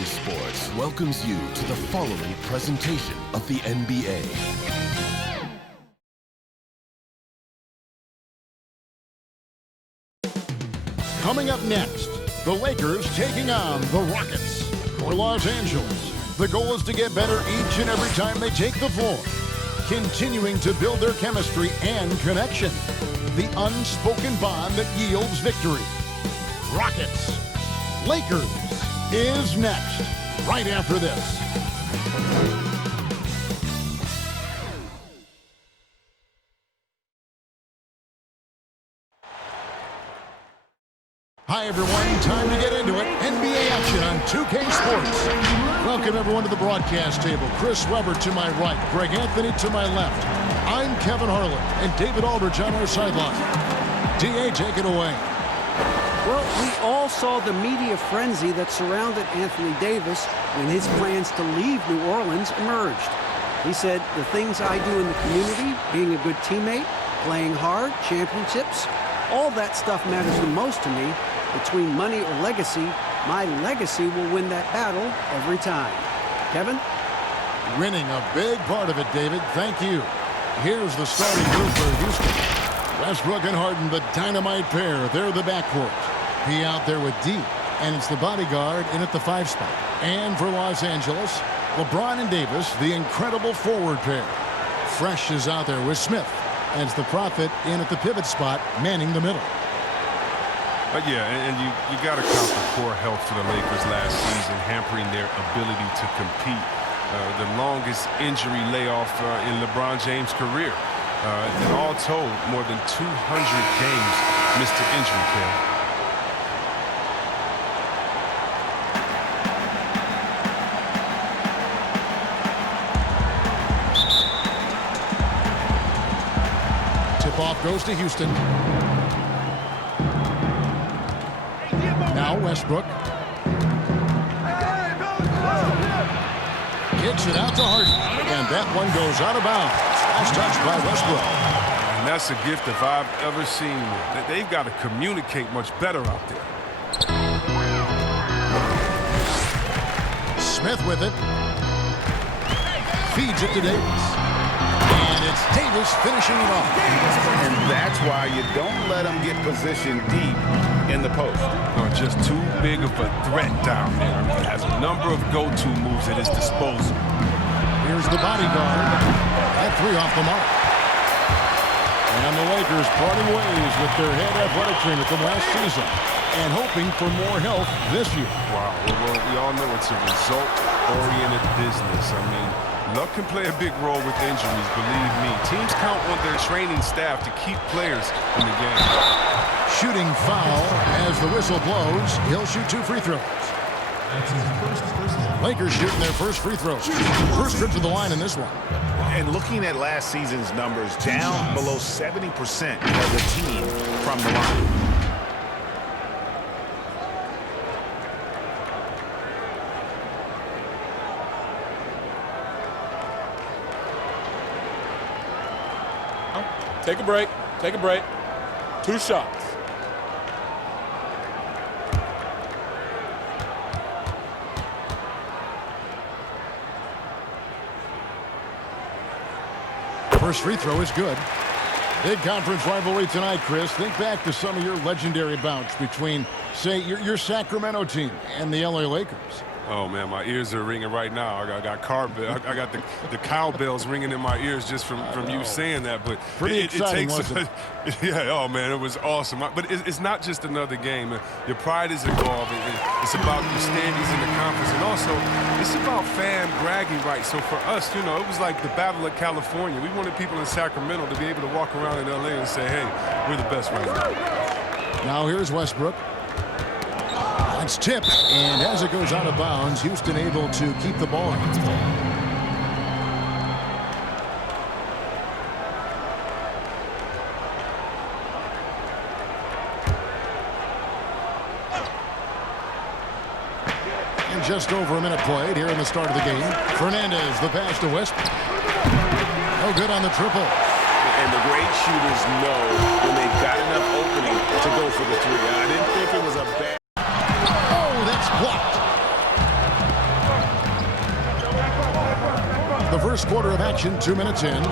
2K Sports welcomes you to the following presentation of the NBA. Coming up next, the Lakers taking on the Rockets. For Los Angeles, the goal is to get better each and every time they take the floor, continuing to build their chemistry and connection. The unspoken bond that yields victory. Rockets, Lakers is next, right after this. Hi, everyone. Time to get into it. NBA action on 2K Sports. Welcome, everyone, to the broadcast table. Chris Webber to my right, Greg Anthony to my left. I'm Kevin Harlan, and David Aldridge on our sideline. DA, take it away. Well, we all saw the media frenzy that surrounded Anthony Davis when his plans to leave New Orleans emerged. He said, the things I do in the community, being a good teammate, playing hard, championships, all that stuff matters the most to me. Between money or legacy, my legacy will win that battle every time. Kevin? Winning a big part of it, David. Thank you. Here's the starting group for Houston. Westbrook and Harden, the dynamite pair. They're the backcourt. P out there with D, and it's the bodyguard in at the 5 spot. And for Los Angeles, LeBron and Davis, the incredible forward pair. Fresh is out there with Smith, and it's the Prophet in at the pivot spot, manning the middle. Yeah, and you got to count the poor health for the Lakers last season, hampering their ability to compete. The longest injury layoff in LeBron James' career. And all told, more than 200 games missed to injury, Ken. Tip-off goes to Houston. Now Westbrook. Kicks it out to Harden. And that one goes out of bounds. Last touch by Westbrook. And that's a gift if I've ever seen one. They've got to communicate much better out there. Smith with it. Feeds it to Davis. And it's Davis finishing it off. And that's why you don't let him get positioned deep in the post. No, just too big of a threat down there. I mean, he has a number of go-to moves at his disposal. Here's the bodyguard. That 3 off the mark. And the Lakers parting ways with their head athletic trainer from last season and hoping for more health this year. Wow, well, we all know it's a result-oriented business. I mean, luck can play a big role with injuries, believe me. Teams count on their training staff to keep players in the game. Shooting foul as the whistle blows. He'll shoot 2 free throws. Lakers shooting their first free throws. First trip to the line in this one. And looking at last season's numbers, down below 70% as a team from the line. Take a break. Take a break. 2 shots. First free throw is good. Big conference rivalry tonight, Chris. Think back to some of your legendary bouts between, say, your Sacramento team and the LA Lakers. Oh, man, my ears are ringing right now. I got the cowbells ringing in my ears just from you saying that. But pretty exciting, wasn't it? Yeah, oh, man, it was awesome. But it's not just another game. Your pride is involved. It's about your standings in the conference. And also, it's about fan bragging rights. So for us, you know, it was like the Battle of California. We wanted people in Sacramento to be able to walk around in L.A. and say, hey, we're the best right now. Now here's Westbrook. It's tipped, and as it goes out of bounds, Houston able to keep the ball. And just over a minute played here in the start of the game. Fernandez, the pass to Westbrook. No good on the triple. And the great shooters know when they've got enough opening to go for the 3. I didn't think it was a bad... Blocked. The first quarter of action, 2 minutes in.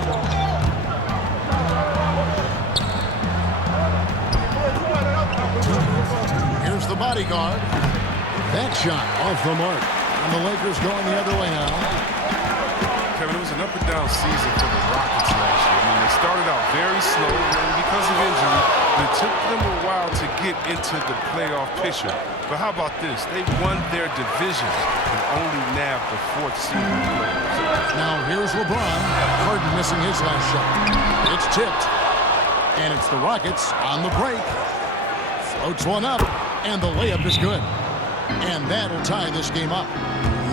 Here's the bodyguard. That shot off the mark. And the Lakers going the other way now. Kevin, it was an up-and-down season for the Rockets last year. I mean, they started out very slow, and because of injury, it took them a while to get into the playoff picture. But how about this? They won their division and only nabbed the 4th seed in the playoffs. Now here's LeBron. Harden missing his last shot. It's tipped. And it's the Rockets on the break. Floats one up, and the layup is good. And that'll tie this game up.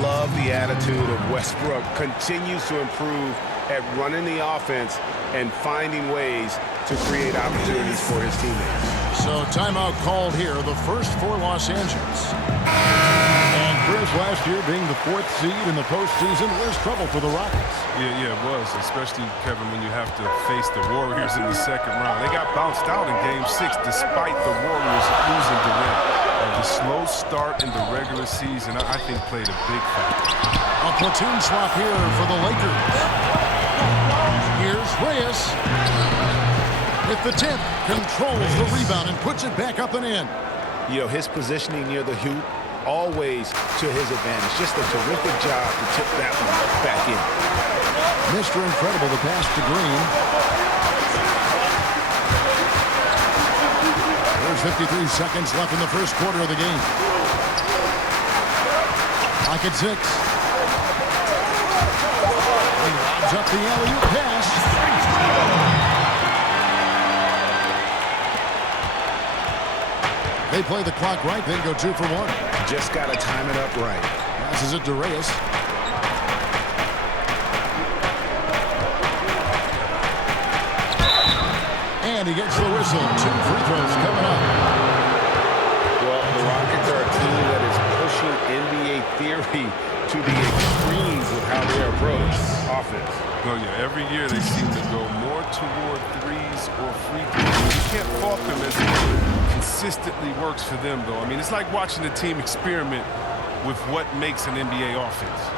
Love the attitude of Westbrook. Continues to improve at running the offense and finding ways to create opportunities for his teammates. So timeout called here, the first for Los Angeles. And Chris, last year being the 4th seed in the postseason was trouble for the Rockets. Yeah, it was, especially, Kevin, when you have to face the Warriors in the second round. They got bounced out in Game 6 despite the Warriors losing Durant. The slow start in the regular season, I think, played a big factor. A platoon swap here for the Lakers. Here's Reyes. With the tip, controls the rebound and puts it back up and in. You know, his positioning near the hoop, always to his advantage. Just a terrific job to tip that one back in. Mr. Incredible, the pass to Green. There's 53 seconds left in the first quarter of the game. Clock at 6. He lobs up the alley-oop pass. They play the clock right, then go 2 for 1. Just got to time it up right. Passes it to Reyes. And he gets the whistle. 2 free throws coming up. Well, the Rockets are a team that is pushing NBA theory to the extremes with how they approach offense. Oh, yeah, every year they seem to go more toward threes or free throws. You can't fault them as it consistently works for them, though. I mean, it's like watching a team experiment with what makes an NBA offense.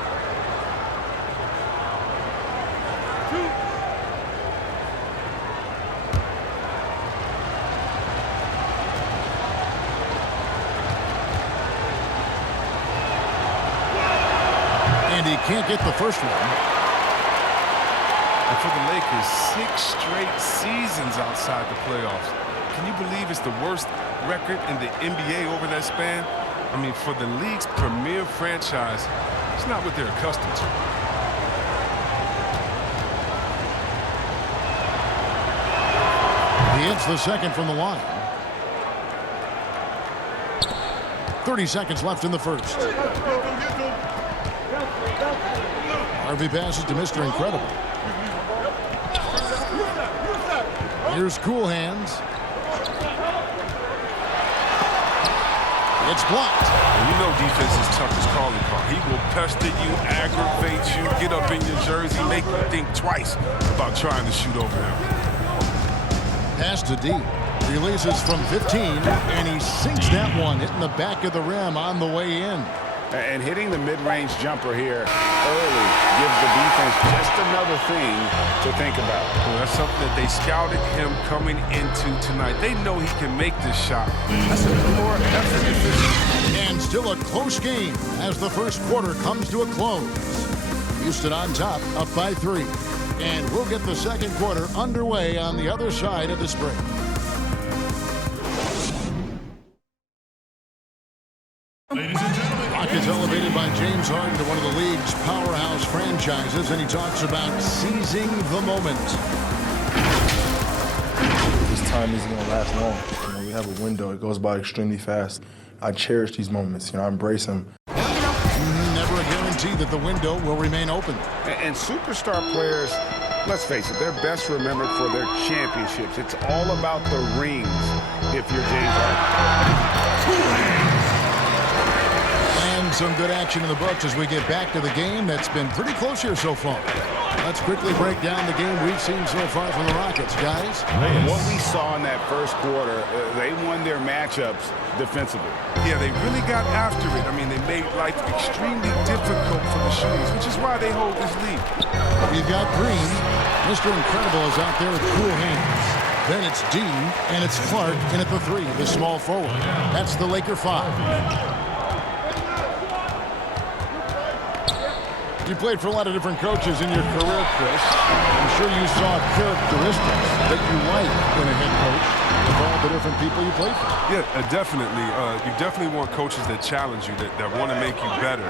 And he can't get the first one. And for the Lakers, 6 straight seasons outside the playoffs. Can you believe it's the worst record in the NBA over that span? I mean, for the league's premier franchise, it's not what they're accustomed to. He hits the second from the line. 30 seconds left in the first. Harvey passes to Mr. Incredible. Here's Cool Hands. It's blocked. And you know defense is tough as calling card. He will pester you, aggravate you, get up in your jersey, make you think twice about trying to shoot over him. Pass to D. Releases from 15, and he sinks that one, hitting the back of the rim on the way in. And hitting the mid-range jumper here early gives the defense just another thing to think about. Well, that's something that they scouted him coming into tonight. They know he can make this shot. That's a more effort efficient. And still a close game as the first quarter comes to a close. Houston on top, up by 3. And we'll get the second quarter underway on the other side of this break. Rockets elevated by James Harden to one of the league's powerhouse franchises, and he talks about seizing the moment. This time isn't going to last long. You know, we have a window. It goes by extremely fast. I cherish these moments. You know, I embrace them. Never a guarantee that the window will remain open. And superstar players, let's face it, they're best remembered for their championships. It's all about the rings if you're James Harden. And some good action in the books as we get back to the game that's been pretty close here so far. Let's quickly break down the game we've seen so far from the Rockets, guys. What we saw in that first quarter, they won their matchups defensively. Yeah, they really got after it. I mean, they made life extremely difficult for the shooters, which is why why they hold this lead. We've got Green. Mr. Incredible is out there with cool hands. Then it's Dean, and it's Clark in at the 3, the small forward. That's the Laker 5. You played for a lot of different coaches in your career, Chris. I'm sure you saw characteristics that you like in a head coach with all the different people you played for. Yeah, definitely. You definitely want coaches that challenge you, that want to make you better,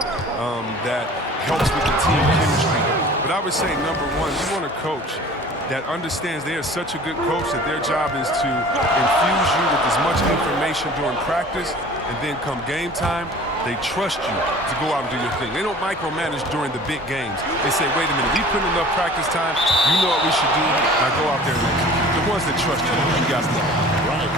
that helps with the team chemistry. But I would say, number one, you want a coach that understands they are such a good coach that their job is to infuse you with as much information during practice, and then come game time, they trust you to go out and do your thing. They don't micromanage during the big games. They say, wait a minute, we put enough practice time. You know what we should do. Now go out there and execute. The ones that trust you, you got to know. Right.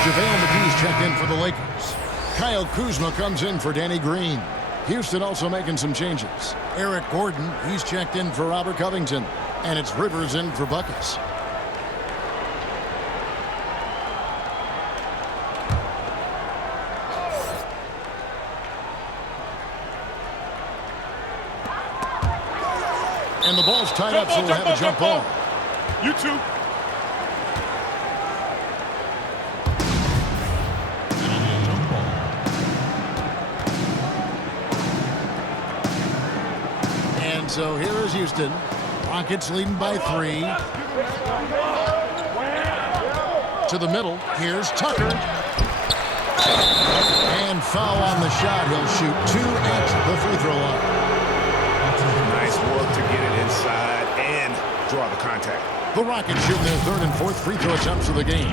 JaVale McGee's checked in for the Lakers. Kyle Kuzma comes in for Danny Green. Houston also making some changes. Eric Gordon, he's checked in for Robert Covington. And it's Rivers in for Buckets. And the ball's tied up, so we'll have a jump ball. You too. And so here is Houston. Rockets leading by 3. To the middle. Here's Tucker. And foul on the shot. He'll shoot 2 at the free throw line. Nice work to get it inside and draw the contact. The Rockets shooting their 3rd and 4th free throw attempts of the game.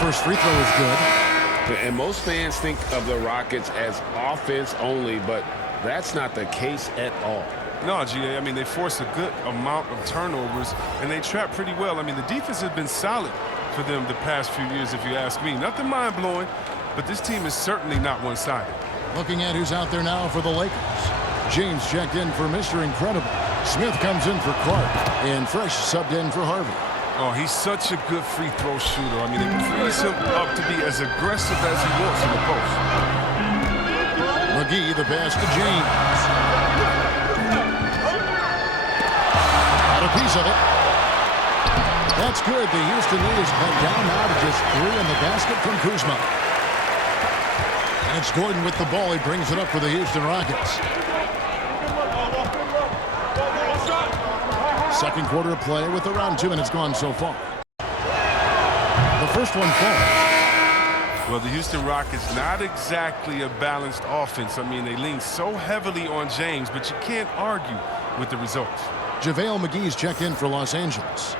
First free throw is good. And most fans think of the Rockets as offense only, but that's not the case at all. No, GA, I mean, they force a good amount of turnovers, and they trap pretty well. I mean, the defense has been solid for them the past few years, if you ask me. Nothing mind-blowing, but this team is certainly not one-sided. Looking at who's out there now for the Lakers. James checked in for Mr. Incredible. Smith comes in for Clark, and Fresh subbed in for Harvey. Oh, he's such a good free throw shooter. I mean, it frees him up to be as aggressive as he wants in the post. McGee, the pass to James. Got a piece of it. That's good. The Houston lead is cut down now to just 3 in the basket from Kuzma. And it's Gordon with the ball. He brings it up for the Houston Rockets. Second quarter of play with around 2 minutes gone so far. The first one falls. Well, the Houston Rockets, not exactly a balanced offense. I mean, they lean so heavily on James, but you can't argue with the results. JaVale McGee's checked in for Los Angeles.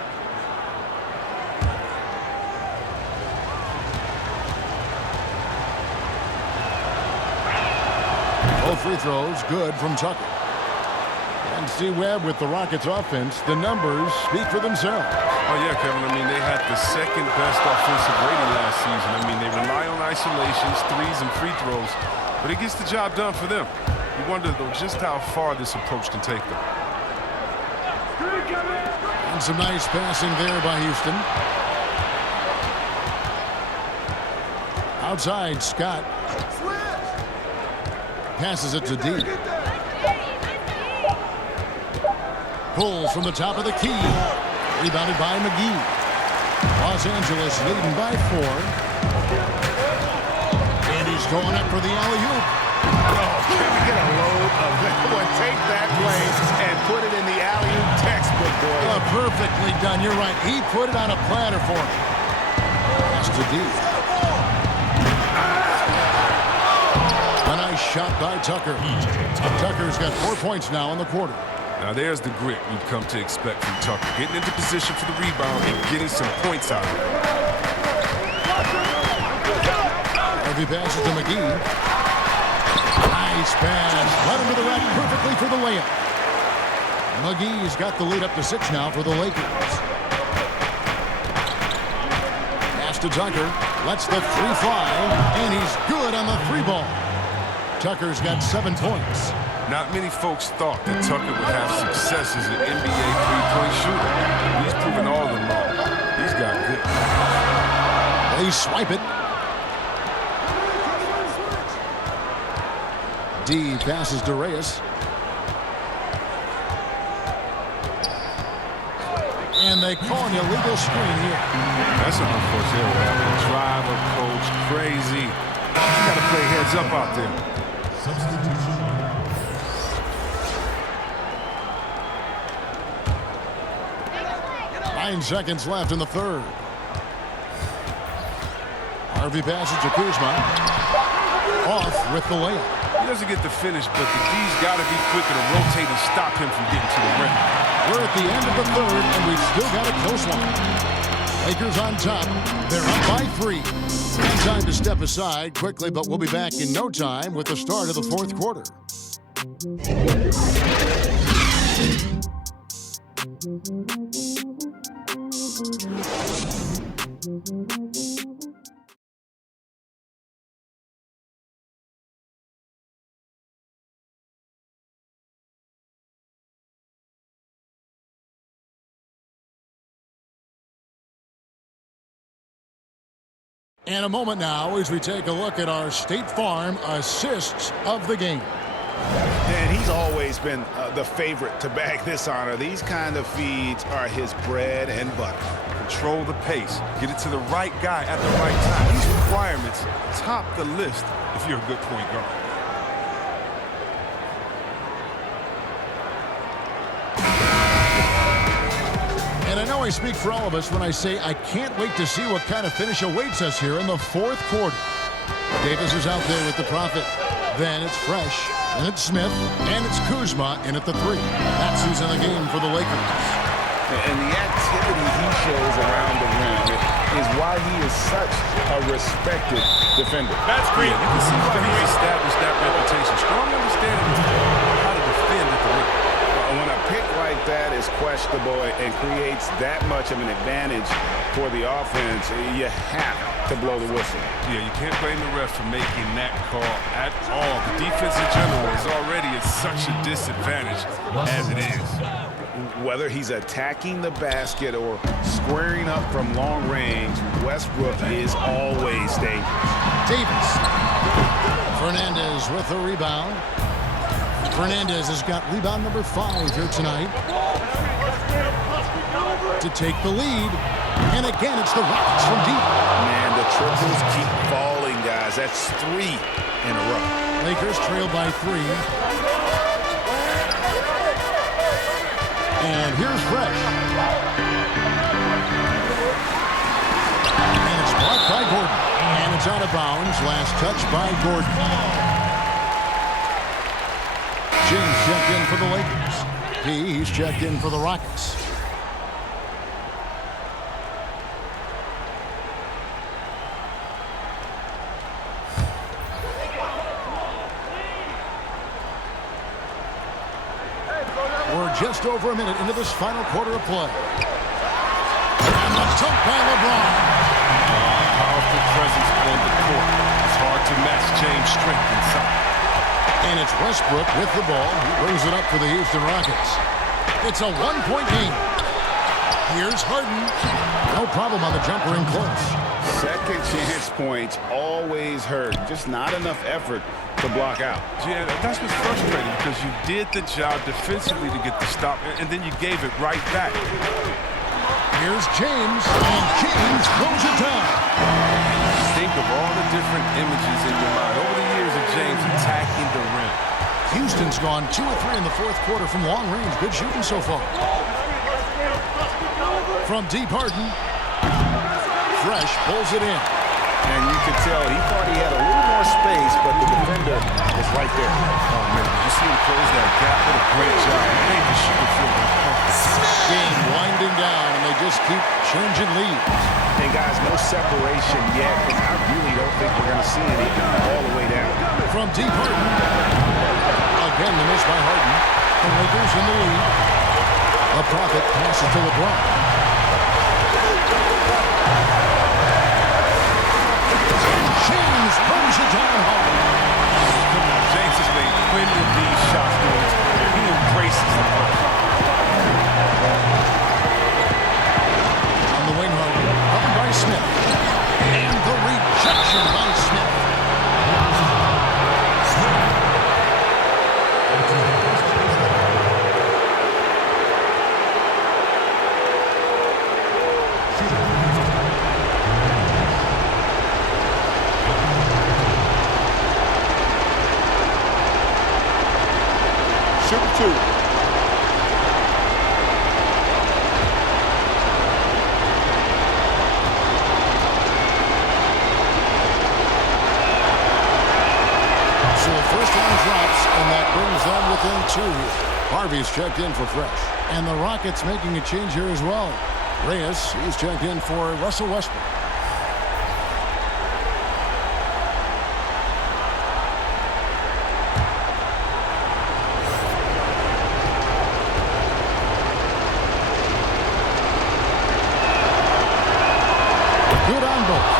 Both free throws good from Tucker. And see Webb with the Rockets offense. The numbers speak for themselves. Oh, yeah, Kevin. I mean, they had the 2nd best offensive rating last season. I mean, they rely on isolations, 3s, and free throws, but it gets the job done for them. You wonder, though, just how far this approach can take them. And some nice passing there by Houston. Outside, Scott. Passes it to D. Pulls from the top of the key. Rebounded by McGee. Los Angeles leading by 4. And he's going up for the alley-oop. Oh, can we get a load of that one? Take that play and put it in the alley-oop textbook, boy. Oh, perfectly done. You're right. He put it on a platter for him. Pass to D. A nice shot by Tucker. Tucker's got 4 points now in the quarter. Now there's the grit we've come to expect from Tucker. Getting into position for the rebound and getting some points out of it. Harvey passes to McGee. Nice pass. Right under the rack perfectly for the layup. McGee's got the lead up to 6 now for the Lakers. Pass to Tucker. Lets the 3 fly, and he's good on the 3 ball. Tucker's got 7 points. Not many folks thought that Tucker would have success as an NBA three-point shooter. He's proven all of them wrong. He's got good. They swipe it. D passes to Reyes. And they call an illegal screen here. That's an unfortunate error. Driver, coach, crazy. You got to play heads up out there. 9 seconds left in the third. Harvey passes to Kuzma. Off with the layup. He doesn't get the finish, but the D's got to be quicker to rotate and stop him from getting to the rim. We're at the end of the third, and we've still got a close one. Lakers on top. They're up by 3. And time to step aside quickly, but we'll be back in no time with the start of the fourth quarter. And a moment now as we take a look at our State Farm assists of the game. And he's always been the favorite to bag this honor. These kind of feeds are his bread and butter. Control the pace. Get it to the right guy at the right time. These requirements top the list if you're a good point guard. And I know I speak for all of us when I say I can't wait to see what kind of finish awaits us here in the fourth quarter. Davis is out there with the Prophet. Then it's Fresh, and it's Smith, and it's Kuzma in at the 3. That's who's in the game for the Lakers. And the activity he shows around the rim is why he is such a respected defender. That's great. You can see why he established that reputation. Strong understanding of how to defend at the rim. When a pick like that is questionable and creates that much of an advantage for the offense, you have to blow the whistle. Yeah, you can't blame the ref for making that call at all. The defense in general is already at such a disadvantage as it is. Whether he's attacking the basket or squaring up from long range, Westbrook is always dangerous. Davis. Fernandez with the rebound. Fernandez has got rebound number 5 here tonight to take the lead. And again, it's the Rockets from deep. Man, the triples keep falling, guys. That's 3 in a row. Lakers trail by 3. And here's Fresh. And it's blocked by Gordon. And it's out of bounds. Last touch by Gordon. James checked in for the Lakers. He's checked in for the Rockets. We're just over a minute into this final quarter of play. And the dunk by LeBron. Powerful presence on the court. It's hard to match James' strength inside. And it's Westbrook with the ball. He brings it up for the Houston Rockets. It's a 1-point game. Here's Harden. No problem on the jumper in close. Second chance points always hurt. Just not enough effort to block out. Yeah, that's what's frustrating because you did the job defensively to get the stop, and then you gave it right back. Here's James, and James throws it down. Think of all the different images in your mind over the years of James attacking the rim. Houston's gone 2 of 3 in the fourth quarter from long range. Good shooting so far. From deep, Harden. Fresh pulls it in. And you could tell he thought he had a little more space, but the defender was right there. Oh, man, did you see him close that gap? What a great job. He made the shooter feel uncomfortable. Game winding down, and they just keep changing leads. And guys, no separation yet, and I really don't think we're going to see any all the way down. From deep, Harden. Again, the miss by Harden. The Lakers in the lead. The Prophet passes to LeBron. James brings it down hard. James has made plenty of these shots during his career. He embraces the pressure. On the wing, Harden, covered by Smith. And the rejection by Smith. Shoot two. So the first one drops, and that brings them within 2. Harvey's checked in for Fresh. And the Rockets making a change here as well. Reyes, he's checked in for Russell Westbrook. Good on both.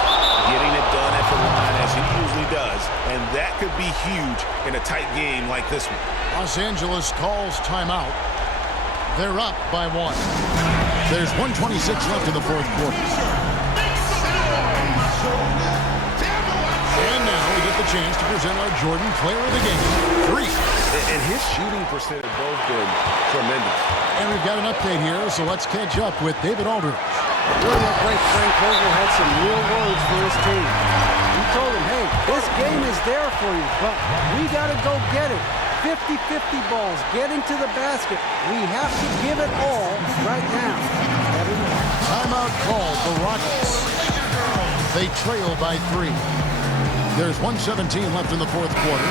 Getting it done at the line as he usually does, and that could be huge in a tight game like this one. Los Angeles calls timeout. They're up by 1. There's 1:26 left in the fourth quarter. And now we get the chance to present our Jordan Player of the Game. 3. And his shooting percent have both been tremendous. And we've got an update here, so let's catch up with David Aldridge. Really looked like Frank Vogel had some real words for his team. He told him, hey, this game is there for you, but we got to go get it. 50-50 balls, getting to the basket. We have to give it all right now. Timeout called the Rockets. They trail by 3. There's 1:17 left in the fourth quarter.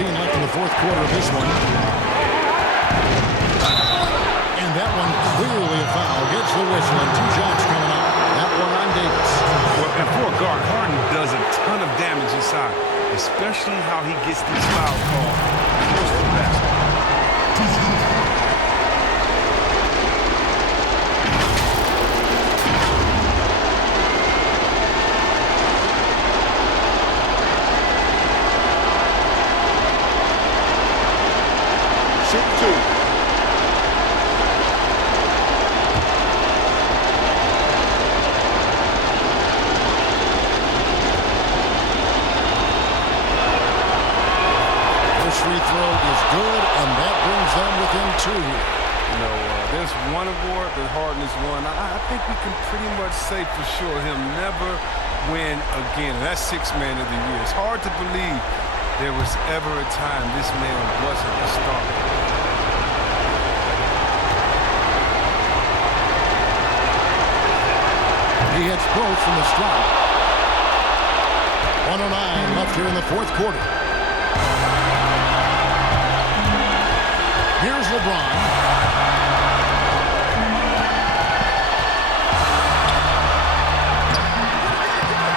Left in the fourth quarter of this one. And that one clearly a foul. Gets the whistle and 2 shots coming up. That one on Damus. Well, and for a guard, Harden does a ton of damage inside, especially how he gets these foul calls close to the basket. Shoot two. First free throw is good, and that brings them within 2 here. You know, there's one award that Harden has won. I think we can pretty much say for sure he'll never win again. And that's 6th man of the year. It's hard to believe there was ever a time this man wasn't a star. He hits both from the strike. 1:09 left here in the fourth quarter. Here's LeBron.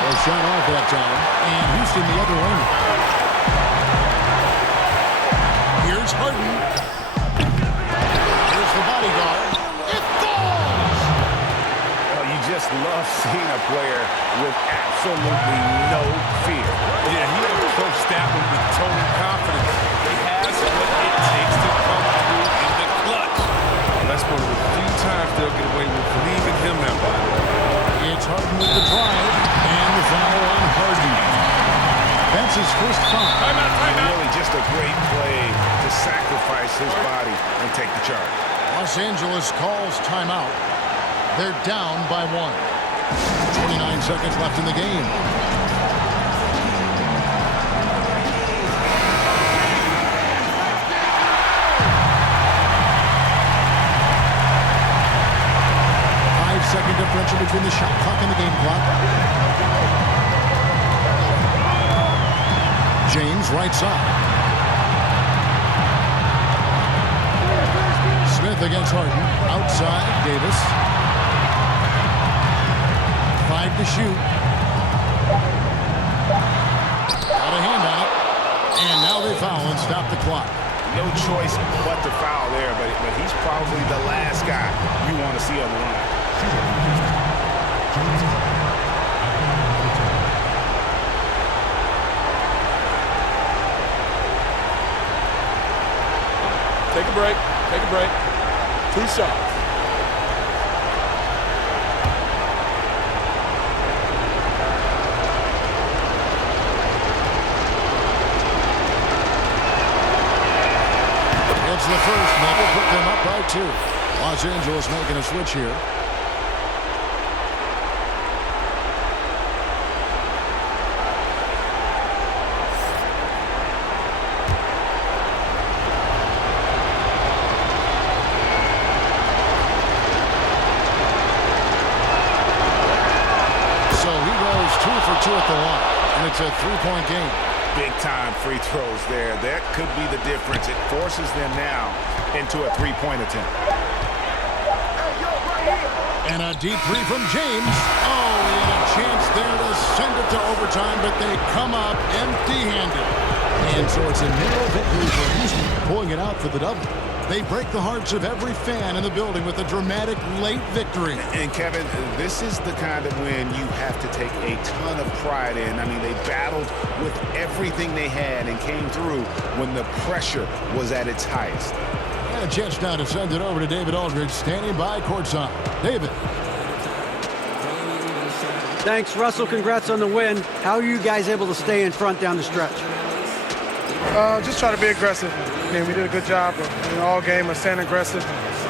Well, shot off that time. And Houston the other way. Here's Harden. Here's the bodyguard. It falls! Well, you just love seeing a player with absolutely no fear. Yeah, he approached that one with total confidence. He has what it takes to come through in the clutch. That's one of the few times they'll get away with leaving him that way. It's Harden with the drive, and the foul on Harden. That's his first foul. Really just a great play to sacrifice his body and take the charge. Los Angeles calls timeout. They're down by 1. 29 seconds left in the game. Second differential between the shot clock and the game clock. James right side. Smith against Harden. Outside, Davis. 5 Inside to shoot. Got a hand on it. And now they foul and stop the clock. No choice but to foul there, but he's probably the last guy you want to see on the line. Take a break. Take a break. 2 shots. It's the first. That will put them up by 2. Los Angeles making a switch here. So he goes 2 for 2 at the line, and it's a 3-point game. Big-time free throws there. That could be the difference. It forces them now into a 3-point attempt. And a deep 3 from James. Oh, he had a chance there to send it to overtime, but they come up empty-handed. And so it's a narrow victory for Houston, pulling it out for the double. They break the hearts of every fan in the building with a dramatic late victory. And Kevin, this is the kind of win you have to take a ton of pride in. I mean, they battled with everything they had and came through when the pressure was at its highest. And a chance now to send it over to David Aldridge, standing by courtside. David. Thanks, Russell. Congrats on the win. How are you guys able to stay in front down the stretch? Just try to be aggressive. I mean, we did a good job of, all game of staying aggressive.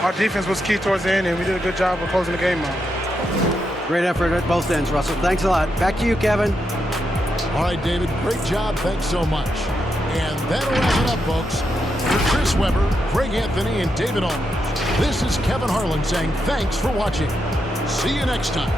Our defense was key towards the end, and we did a good job of closing the game out. Great effort at both ends, Russell. Thanks a lot. Back to you, Kevin. All right, David, great job. Thanks so much. And that'll wrap it up, folks. For Chris Webber, Craig Anthony, and David Aldridge, this is Kevin Harlan saying thanks for watching. See you next time.